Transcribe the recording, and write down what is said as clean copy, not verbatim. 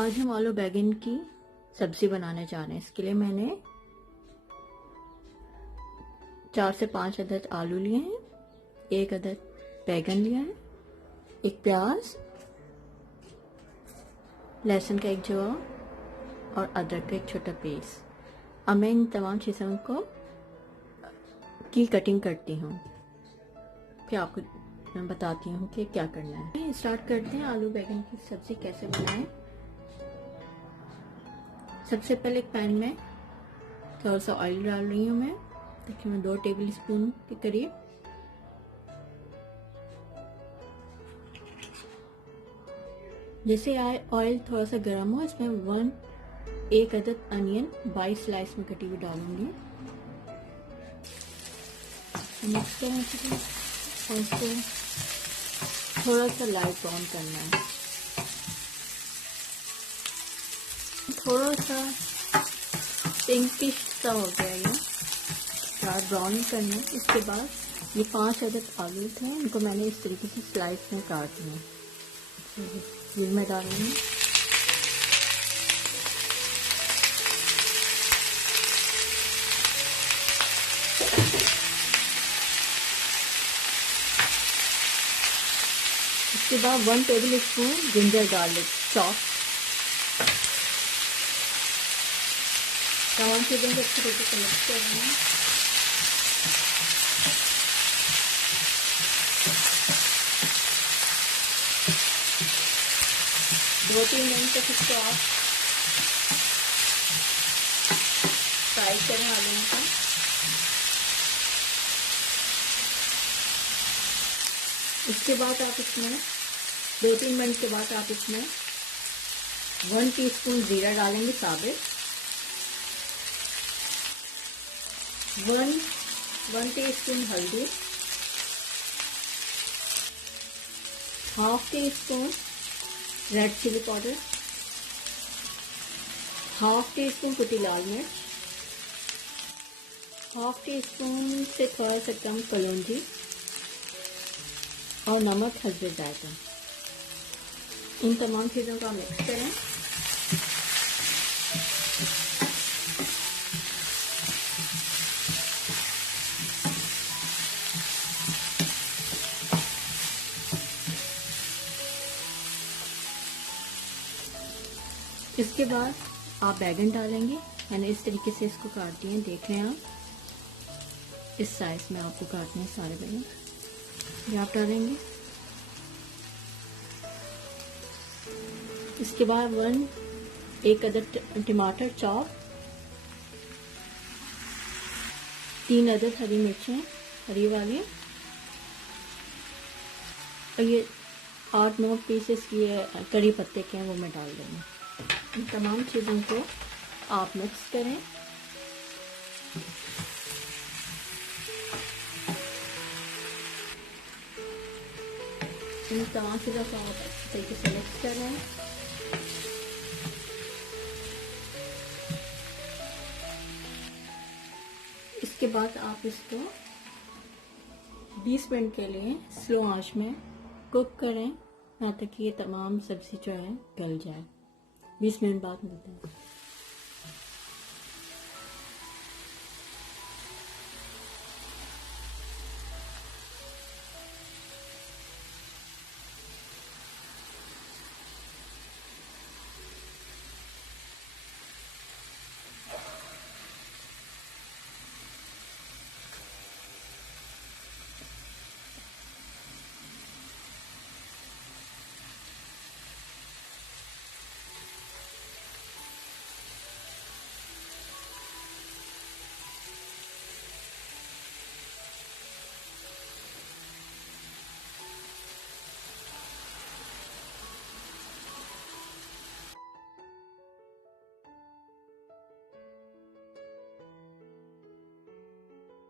आज हम आलू बैंगन की सब्जी बनाने जा रहे हैं। इसके लिए मैंने 4 से 5 अदद आलू लिए हैं, 1 अदद बैंगन लिया है, 1 प्याज, लहसुन का 1 जवा और अदरक का 1 छोटा पीस। अब मैं इन तमाम चीज़ों की कटिंग करती हूँ, फिर आपको मैं बताती हूँ कि क्या करना है। स्टार्ट करते हैं आलू बैंगन की सब्जी कैसे बनाएं। सबसे पहले एक पैन में थोड़ा सा ऑयल डाल रही हूँ मैं। देखिए मैं 2 टेबल स्पून के करीब। जैसे ऑयल थोड़ा सा गर्म हो, इसमें 1 अदद अनियन 22 स्लाइस में कटी हुई डालूंगी। मिक्स करें और इसको थोड़ा सा लाइट ब्राउन करना है। थोड़ा सा पिंकिश सा हो गया ये, डार्क ब्राउन करना है। इसके बाद ये 5 अदद आलू थे, इनको मैंने इस तरीके से स्लाइस में काट लिया। ये मैं डालूंगी। इसके बाद 1 table spoon ginger garlic chop. तमाम चीज़ों को अच्छी तरीके से मिक्स करना है। दो 3 मिनट तक इसको आप फ्राई करें आलू को। इसके बाद आप इसमें 2-3 मिनट के बाद आप इसमें 1 टीस्पून जीरा डालेंगे साबित, 1 टीस्पून हल्दी, 1/2 teaspoon red chilli powder, 1/2 teaspoon कुटी लाल मिर्च, 1/2 टीस्पून से थोड़ा सा कम कलौंजी और नमक हस्बे जायका। इन तमाम चीज़ों का मिक्स करें। इसके बाद आप बैंगन डालेंगे। मैंने इस तरीके से इसको काट दिए, देख लें आप। इस साइज में आपको काटने हैं सारे बैंगन, ये आप डालेंगे। इसके बाद 1 अदद टमाटर चॉप, 3 अदद हरी मिर्चें हरी वाली, और ये 8-9 पीसेस ये कड़ी पत्ते के हैं, वो मैं डाल दूँगी। इन तमाम चीज़ों को आप मिक्स करें। इन तमाम चीज़ों को आप अच्छी तरीके से मिक्स करें। इसके बाद आप इसको 20 मिनट के लिए स्लो आंच में कुक करें, यहाँ तक कि ये तमाम सब्जी जो है गल जाए। 20 मिनट बाद मिलते हैं।